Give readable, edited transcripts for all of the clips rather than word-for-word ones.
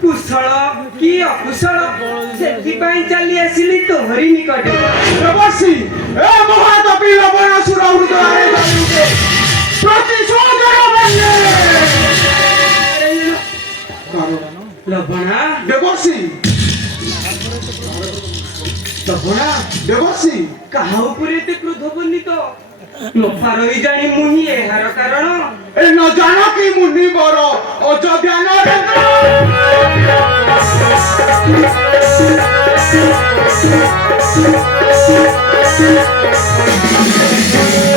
कुशल कि अकुशल से चली आसिली तोहरी निकट प्रवासी ए महादपी लवणासुर हृदय जानुके प्रतिशोधर बन्ने लवणा देवसी ଲବଣା ଦେବର୍ଷି କାହା ଉପରେ ଏତେ କ୍ରୋଧବର୍ଣ୍ଣିତ ଲୋପା ରହି ଜାଣି ମୁହିଁ ଏହାର କାରଣ ଏ ନ ଜାଣ କି ମୁନିବର ଅଯୋଧ୍ୟା ନରେନ୍ଦ୍ର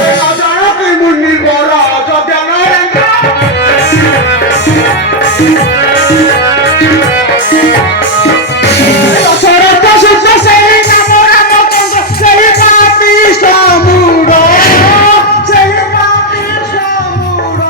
ଏ ନ ଜାଣ କି ମୁନିବର ଅଯୋଧ୍ୟା ନରେନ୍ଦ୍ର ଦଶରଥ ସୁତ ସେହି ନାମ ରାମଚନ୍ଦ୍ର ସେହି ପାପିଷ୍ଠ ମୂଢ଼ ସେହି ପାପିଷ୍ଠ ମୂଢ଼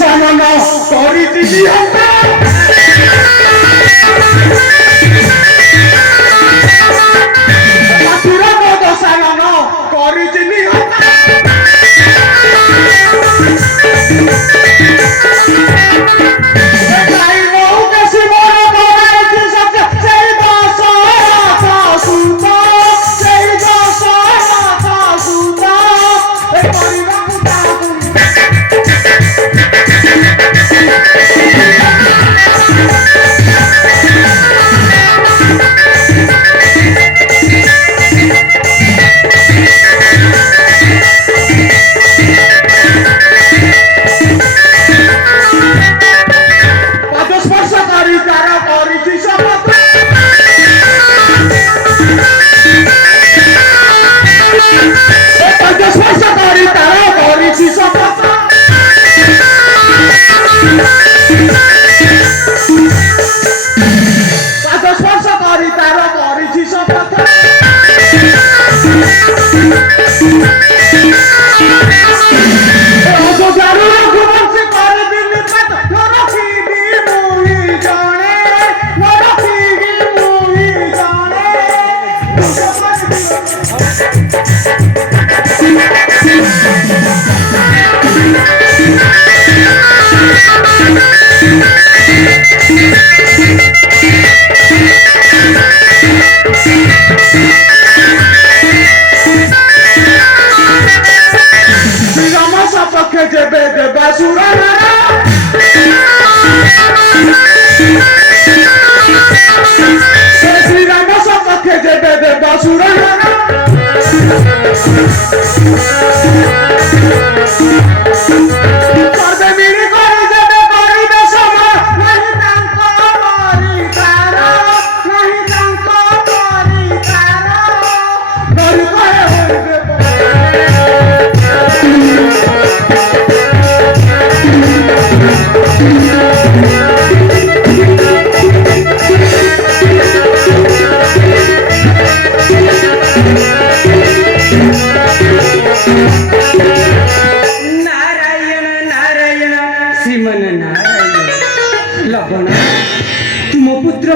ସାନନ କରିଛି ନିହତ ମାଥୁର ପଦ ସାନନ କରିଛି ନିହତ ଗାଈ ବହୁ ବେଶୀ ମୋର କରାଇଛି ସତ୍ୟ ସେଇ ଦଶରଥ ସୁତ ସେଇ ଦଶରଥ ସୁତ ଏ କରିବାକୁ ତାକୁ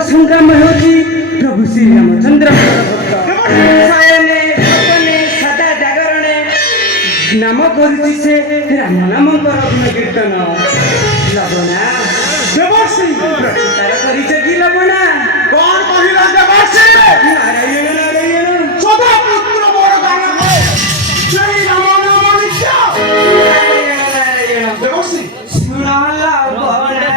संग्राम होती प्रभु श्री रामचंद्र शयने सपने सदा जागरणे नाम करुछि से राम नाम गुण कीर्तन लबना देवर्षि तार करिछ कि लबना कौन कहिला देवर्षि नारायण नारायण सदा पुत्र मोर गान है श्री राम नाम नित्य नारायण देवर्षि सुना लबना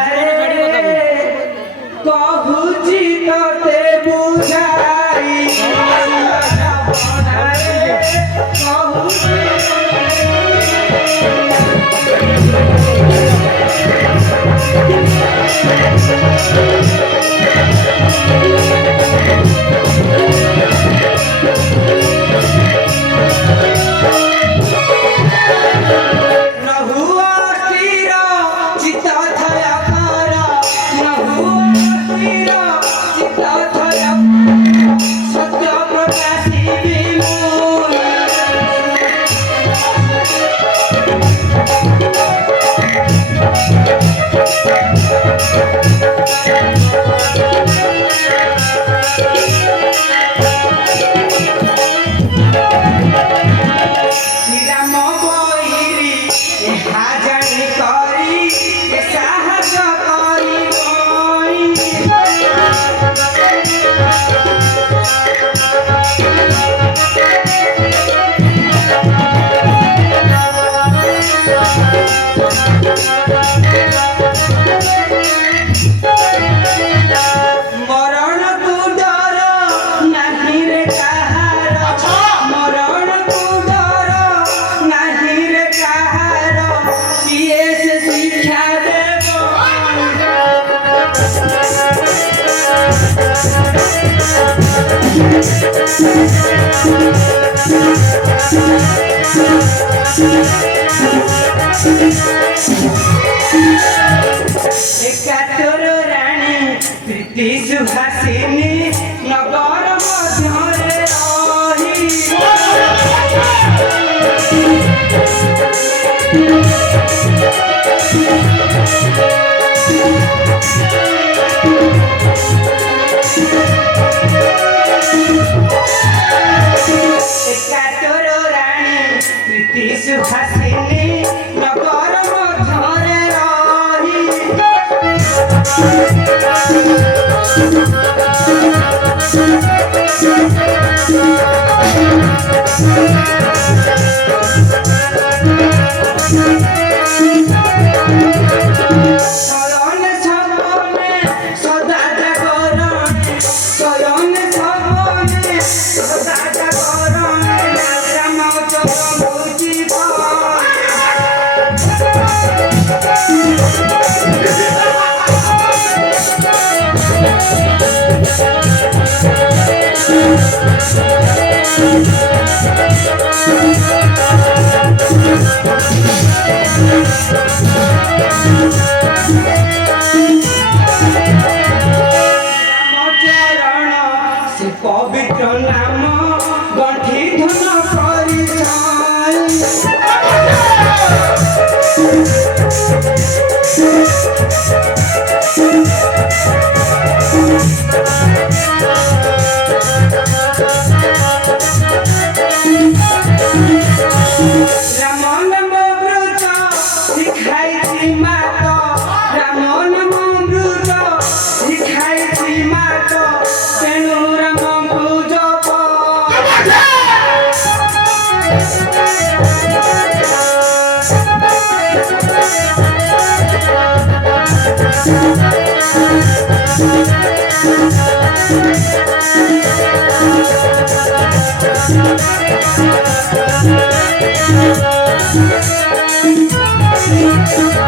कहुची तोते बुझाई राम बोईरी हाजनी करी साहस एकातर राणी प्रीति सुहासिनी नगर मध्यरे रही एकातर राणी प्रीति सुहासिनी नगर मध्यरे रही शयन सपने सदा जागरणे शयन सपने सदा जागरणे रामचरण बुझिब रामचरण से पवित्र नाम गंठी धन राम नाम व्रत शिखाई मात राम नाम व्रत शिखाई मात तेणु राम पूजप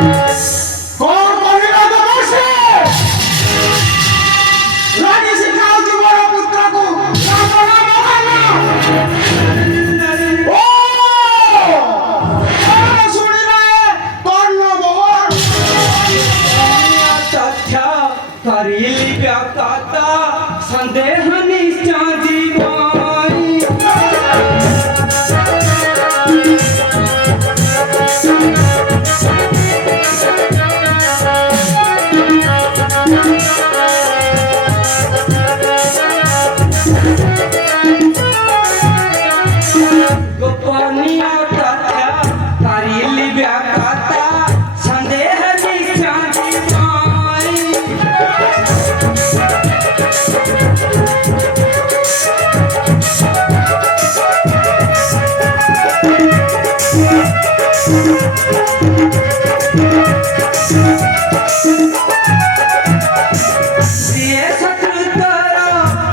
कौन कहिला देवर्षि रानी सिखाउची मोर पुत्र को राम नाम गाना ओ सुनिला कर्ण मोहन तथ्य करिली व्यक्त संदेह निश्चय जीवनी गोपनीय तथ्य करिली व्यक्त संदेह निश्चय जीवनी ଯିଏ ଶତ୍ରୁତର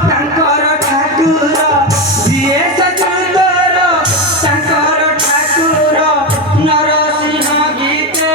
ତାଙ୍କର ଠାକୁର ଯିଏ ଶତ୍ରୁତର ତାଙ୍କର ଠାକୁର ନରସିଂହ ଗୀତେ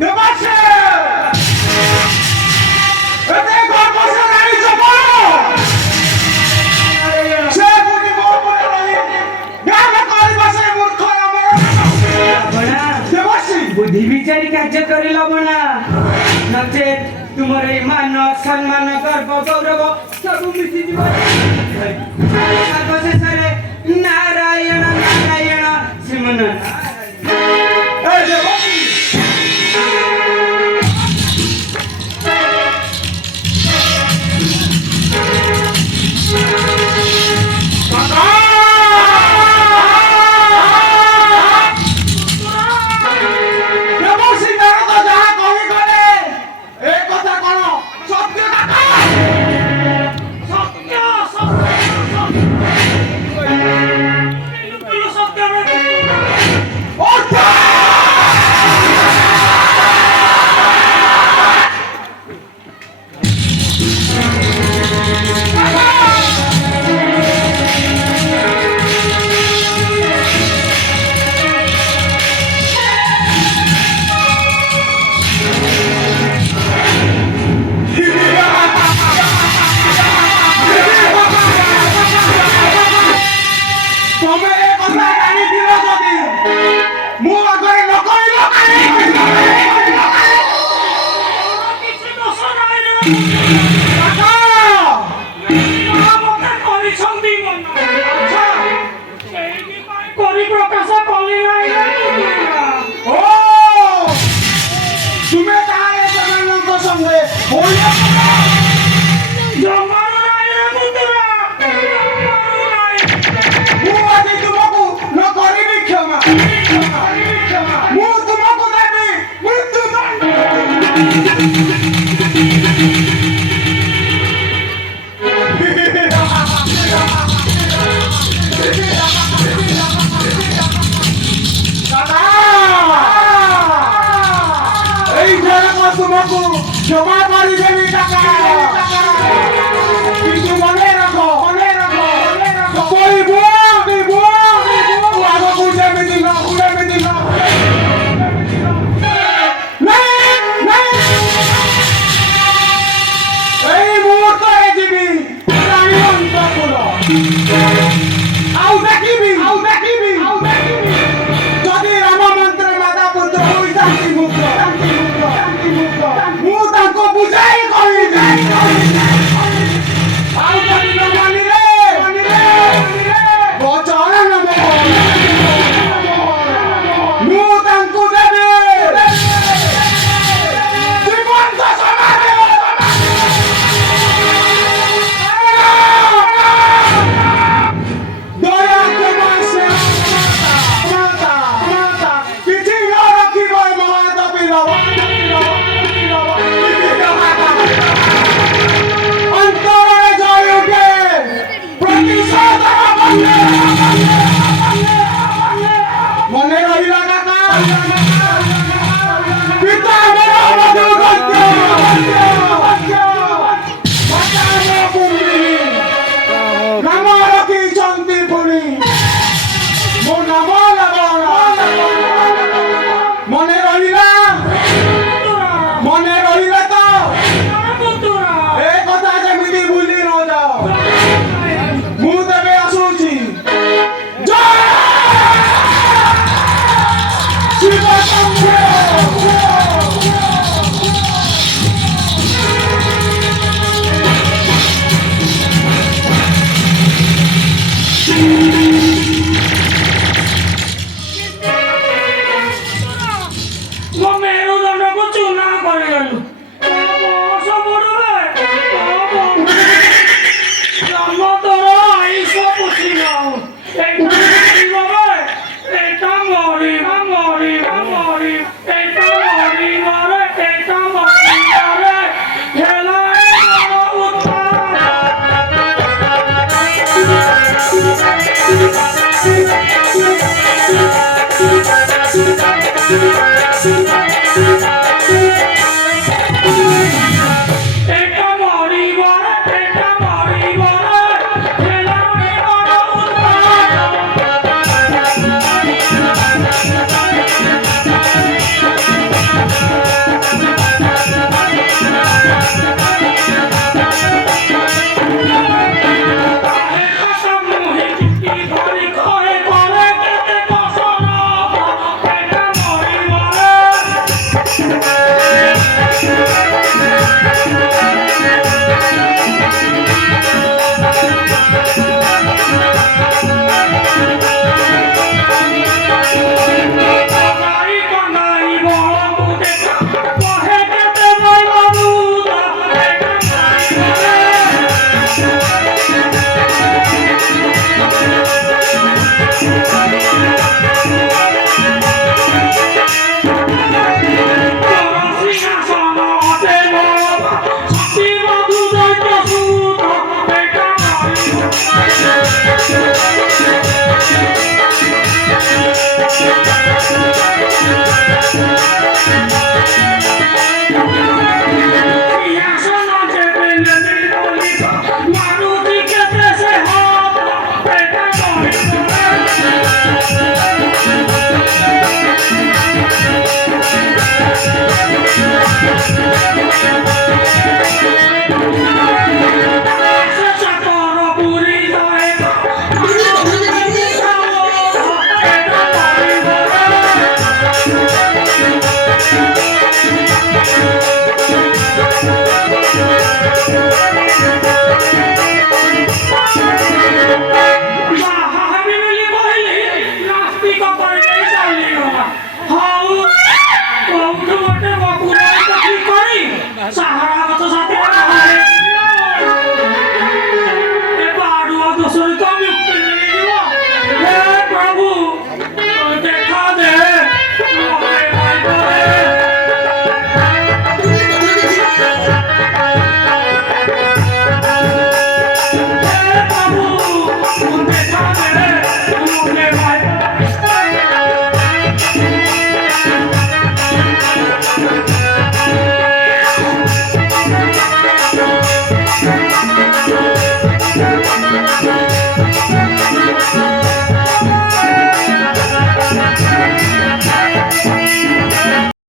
देवर्षि एते गर्भ से रानी चपल से पुनी मोर मोर रही गाना कहि बसे मूर्ख ଲବଣା देवर्षि ବୁଦ୍ଧି ବିଚାରି କାର୍ଯ୍ୟ କରି ଲବଣା ନଚେତ୍ ତୁମର ଏଇ ମାନ ସମ୍ମାନ ଗର୍ବ ଗୌରବ ସବୁ ମିଶିଯିବ ସର୍ବଶେଷରେ ନାରାୟଣ ନାରାୟଣ ଶ୍ରୀମନ ए देवर्षि देवर्षि नारद जहा कहि गले ए कथा कोन सत्य कथा सत्य सत्य सत्य ମତେ କରିଛନ୍ତି ମନା। ଆଚ୍ଛା ସେଇଥିପାଇଁ କରି ପ୍ରକାଶ କଲି ନାହିଁ ରେ ମୁଦୁରା। ଓ ତୁମେ ତାହେଲେ ସେମାନଙ୍କ ସଙ୍ଗେ ଜମାରୁ ନାହିଁ ରେ ମୁଦୁରା, ଜମାରୁ ନାହିଁ। ମୁଁ ଆଜି ତୁମକୁ ନ କରିବି କ୍ଷମା, ମୁଁ ତୁମକୁ ଦେବି ମୃତ୍ୟୁଦଣ୍ଡ। এই জনক ତୁମକୁ କ୍ଷମା କରିବି।